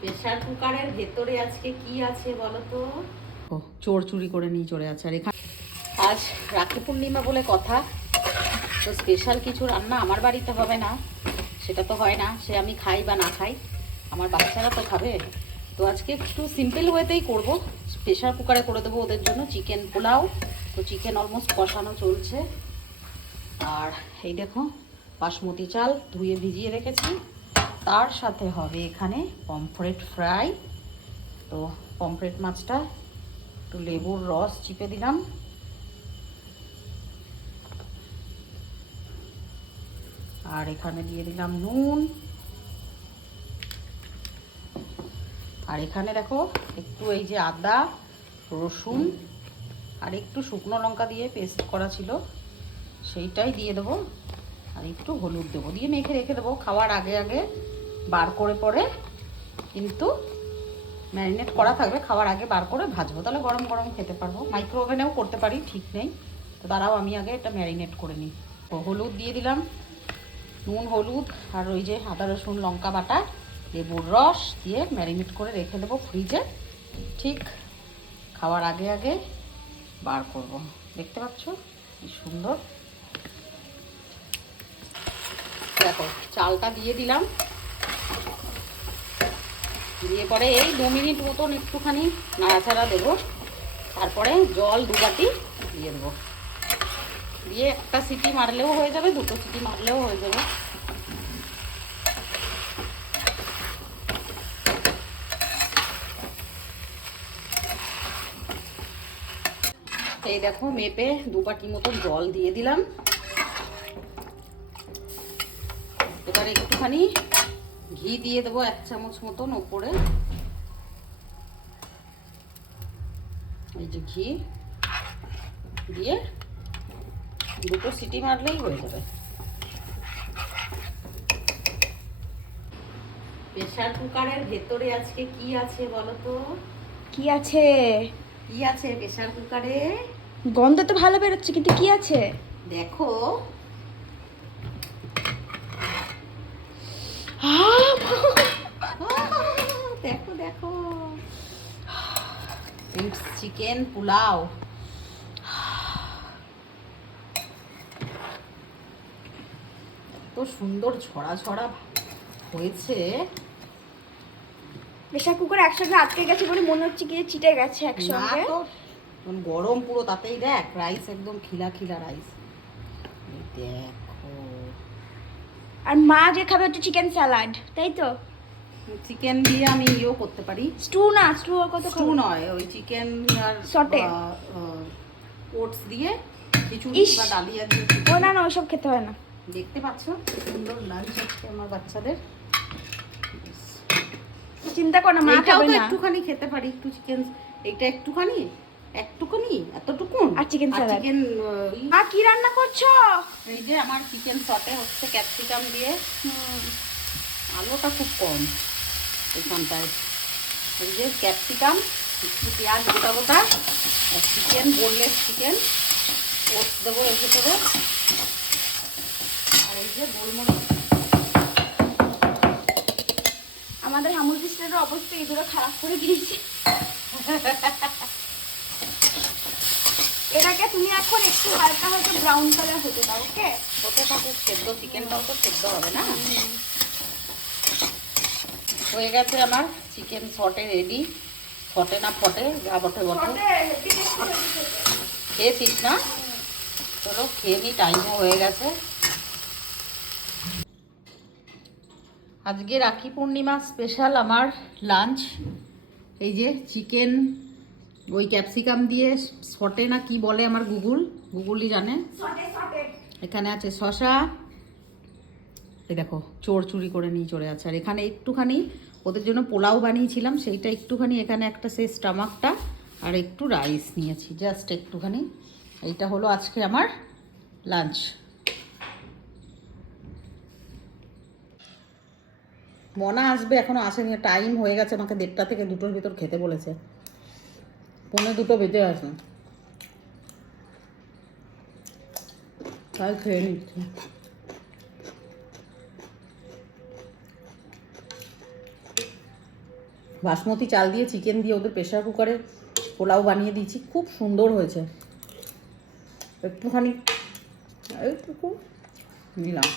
Pressure কুকারের ভেতরে আজকে কি আছে বলো তো? ও চোর চুরি করে নিয়ে চলে আছে। আর এখানে আজ রাখি পূর্ণিমা বলে কথা, তো স্পেশাল কিছু রান্না আমার বাড়িতে হবে না, সেটা তো হয় না, সে আমি খাই বা না খাই, আমার বাচ্চারা তো খাবে। তো আজকে একটু সিম্পল ওয়েতেই করব, প্রেসার কুকারে করে দেবো ওদের জন্য চিকেন পোলাও। তো চিকেন অলমোস্ট কষানো চলছে। আর এই দেখো বাসমতি চাল ধুয়ে ভিজিয়ে রেখেছি, তার সাথে হবে এখানে পমফ্রেট ফ্রাই। তো পমফ্রেট মাছটা একটু লেবুর রস চিপে দিলাম, আর এখানে দিয়ে দিলাম নুন। আর এখানে দেখো একটু এই যে আদা রসুন আর একটু শুকনো লঙ্কা দিয়ে পেস্ট করা ছিল, সেইটাই দিয়ে দেবো। আর একটু হলুদ দেবো, দিয়ে মেখে রেখে দেবো। খাওয়ার আগে আগে বার করে পরে কিন্তু ম্যারিনেট করা থাকবে, খাওয়ার আগে বার করে ভাজবো, তাহলে গরম গরম খেতে পারবো। মাইক্রো ওভেনেও করতে পারি, ঠিক নেই। তো দাঁড়াও আমি আগে এটা ম্যারিনেট করে নিই। তো হলুদ দিয়ে দিলাম, নুন হলুদ আর ওই যে আদা রসুন লঙ্কা বাটা লেবুর রস দিয়ে ম্যারিনেট করে রেখে দেবো ফ্রিজে। ঠিক খাওয়ার আগে আগে বার করব। দেখতে পাচ্ছ কি সুন্দর। দেখো চালটা দিয়ে দিলাম, দিয়ে পরে এই 2 মিনিট মতন একটুখানি নাড়াচাড়া দেবো। তারপরে জল 2 বাটি দিয়ে দেবো, দিয়ে একটা সিটি মারলেও হয়ে যাবে, 2টো সিটি মারলেও হয়ে যাবে। এই দেখো মেপে 2 বাটি মতন জল দিয়ে দিলাম। এবার একটুখানি ঘি দিয়ে দেবো 1 চামচ মতন ওপরে, এই যে ঘি দিয়ে 2টো সিটি মারলেই হয়ে যাবে। প্রেসার কুকারের ভেতরে আজকে কি আছে বলো তো? কি আছে? কি আছে প্রেসার কুকারে? গন্ধ তো ভালো বেরোচ্ছে, কিন্তু কি আছে? দেখো দেখো দেখো, ইটস চিকেন পোলাও। এত সুন্দর ছড়া ছড়া হয়েছে। প্রেসার কুকার একসঙ্গে আটকে গেছে বলে মনে হচ্ছে কি চিটে গেছে না একসঙ্গে। তো গরম পুরো, তাতেই দেখ রাইস একদম খিলা খিলা রাইস। দেখো আর মা যে খাবে হচ্ছে চিকেন স্যালাড, তাই তো? চিকেন দিয়ে আমি ইয়েও করতে পারি। স্টু না, স্টু আর কত স্টু নয়, ওই চিকেন আর সটে ওটস দিয়ে খিচুড়ি ইস, বা ডালিয়া দিয়ে ও না না ওসব খেতে হয় না। দেখতে পাচ্ছ সুন্দর লাঞ্চ আজকে আমার বাচ্চাদের। চিন্তা কর না, মা এটাও খাবে তো না। একটুখানি খেতে পারি, একটু চিকেন, এইটা একটুখানি একটুখানি এতটুকুন। আর চিকেন স্যালাড। চিকেন মা কি রান্না করছো? এই যে আমার চিকেন সটে হচ্ছে ক্যাপসিকাম দিয়ে। আলুটা খুব কম এখানটায়। এই যে ক্যাপসিকাম, একটু পেঁয়াজ গোটা গোটা, আর চিকেন বোনলেস চিকেন, ওটস দেবো এর ভেতরে, আর এই যে গোলমরিচ। আমাদের হামুল বিস্কুটের অবস্থা এগুলো খারাপ করে দিয়েছে। এটাকে তুমি এখন একটু হালকা হয়তো ব্রাউন কালার হতে দাও, ওকে? হতে থাকুক, সেদ্ধ চিকেনটাও তো সেদ্ধ হবে না। হয়ে গেছে আমার চিকেন সটে রেডি। ফটে না ফটে, যা বটে বটে। খেয়েছিস না? চলো খেয়ে নি, টাইমও হয়ে গেছে। আজকে রাখি পূর্ণিমা স্পেশাল আমার লাঞ্চ। এই যে চিকেন ওই ক্যাপসিকাম দিয়ে সটে না কি বলে, আমার গুগলই জানে। এখানে আছে শসা, এই দেখো চোর চুরি করে নিয়ে চলে আছে। আর এখানে একটুখানি ওদের জন্য পোলাও বানিয়েছিলাম, সেইটা একটুখানি, এখানে একটা সেই স্টামাকটা, আর একটু রাইস নিয়েছি, জাস্ট একটুখানি। এইটা হলো আজকে আমার লাঞ্চ। মনা আসবে, এখনো আসেনি, টাইম হয়ে গেছে, আমাকে 1:30 থেকে 2টোর ভিতর খেতে বলেছে। 1:45 বেজে গেছে, তাই খেয়ে নিচ্ছি। বাসমতি চাল দিয়ে চিকেন দিয়ে ওদের প্রেশার কুকারে পোলাও বানিয়ে দিয়েছি, খুব সুন্দর হয়েছে। একটুখানি এইটুকু নিলাম।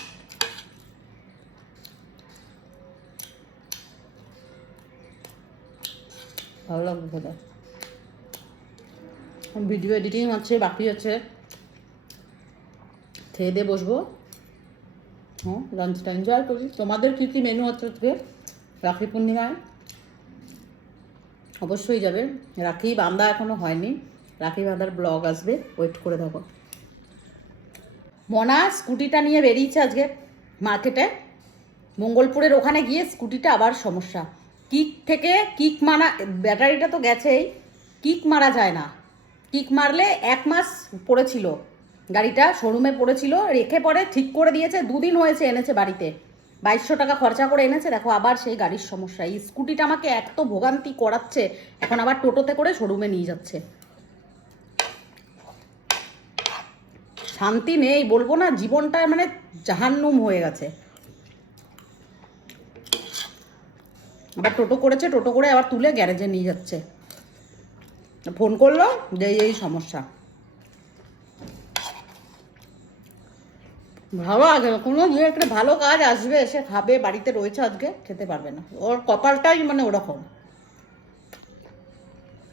ভালো লাগবে খেতে। ভিডিও এডিটিং আছে, বাকি আছে, খেয়ে দিয়ে বসবো। হ্যাঁ, লাঞ্চটা এনজয় করি। তোমাদের কী কী মেনু হচ্ছে আজকে রাখি পূর্ণিমায়? অবশ্যই যাবে। রাখি বাঁধা এখনও হয়নি, রাখি বাঁধার ব্লগ আসবে, ওয়েট করে থাকো। মনা স্কুটিটা নিয়ে বেরিয়েছে আজকে মার্কেটে। মঙ্গলপুরের ওখানে গিয়ে স্কুটিটা আবার সমস্যা, কিক থেকে কিক মারা, ব্যাটারিটা তো গেছেই, কিক মারা যায় না। কিক মারলে 1 মাস পড়েছিল, গাড়িটা শোরুমে পড়েছিল, রেখে পরে ঠিক করে দিয়েছে, 2 দিন হয়েছে এনেছে বাড়িতে, 2200 টাকা খরচা করে এনেছে। দেখো আবার সেই গাড়ির সমস্যা। এই স্কুটিটা আমাকে এত ভোগান্তি করাচ্ছে, এখন আবার টোটোতে করে শোরুমে নিয়ে যাচ্ছে। শান্তি নেই, বলবো না, জীবনটা মানে জাহান্নুম হয়ে গেছে। আবার টোটো করেছে, টোটো করে আবার তুলে গ্যারেজে নিয়ে যাচ্ছে। ফোন করলো যে এই সমস্যা। ভালো আগে কোনো যে একটা ভালো কাজ আসবে, এসে খাবে, বাড়িতে রয়েছে আজকে, খেতে পারবে না। ওর কপালটাই মানে ওরকম।